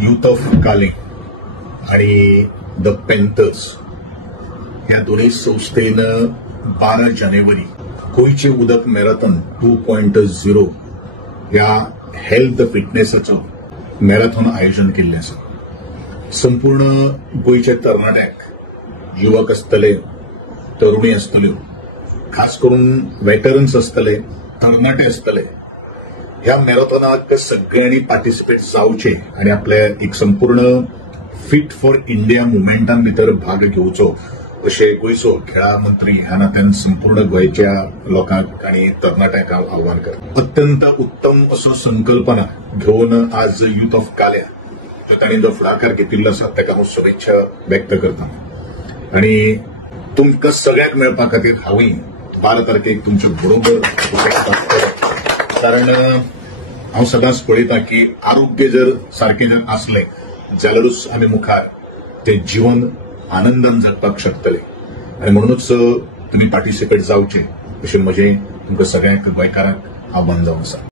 Youth of काले आणि the Panthers या दोन्ही संस्थेनं 12 जानेवारी गोयचे उदक मॅरेथॉन 2.0 या हेल्थ फिटनेसाचं मॅरेथॉन आयोजन केल्लें आसा. संपूर्ण गोयचे तरणाट्याक, युवक आसतले, तरुणी आसतल्यो, खास करून वेटरन्स आसतले, तरणाटे आसतले, ह्या मॅरेथॉनाक सगळ्यांनी पार्टिसिपेट जावचे आणि आपले एक संपूर्ण फिट फॉर इंडिया मुवमेंटान भितर भाग घेवचो अशें गोयचो खेळा मंत्री ह्या नात्यान संपूर्ण गोंयच्या लोकांक आणि तरणाट्यांक हांव आव्हान करता. अत्यंत उत्तम असो संकल्पना घेवन आज युथ ऑफ काल्या जो तांणी जो फुडाकार घेतिल्लो आसा ताका हांव शुभेच्छा व्यक्त करता. आणि तुमकां सगळ्यांक मेळपा खातीर हांवूय 12 तारखेक तुमचे बरोबर कारण हांव सदांच पळयता की आरोग्य जर सारकें जर आसलें जाल्यारूच आमी मुखार ते जीवन आनंदान जगपाक शकतले. आणि म्हणूनच तुम्ही पार्टिसिपेट जावचे अशें म्हजें तुमकां सगळ्यांक गोंयकारांक आव्हान जावन आसा.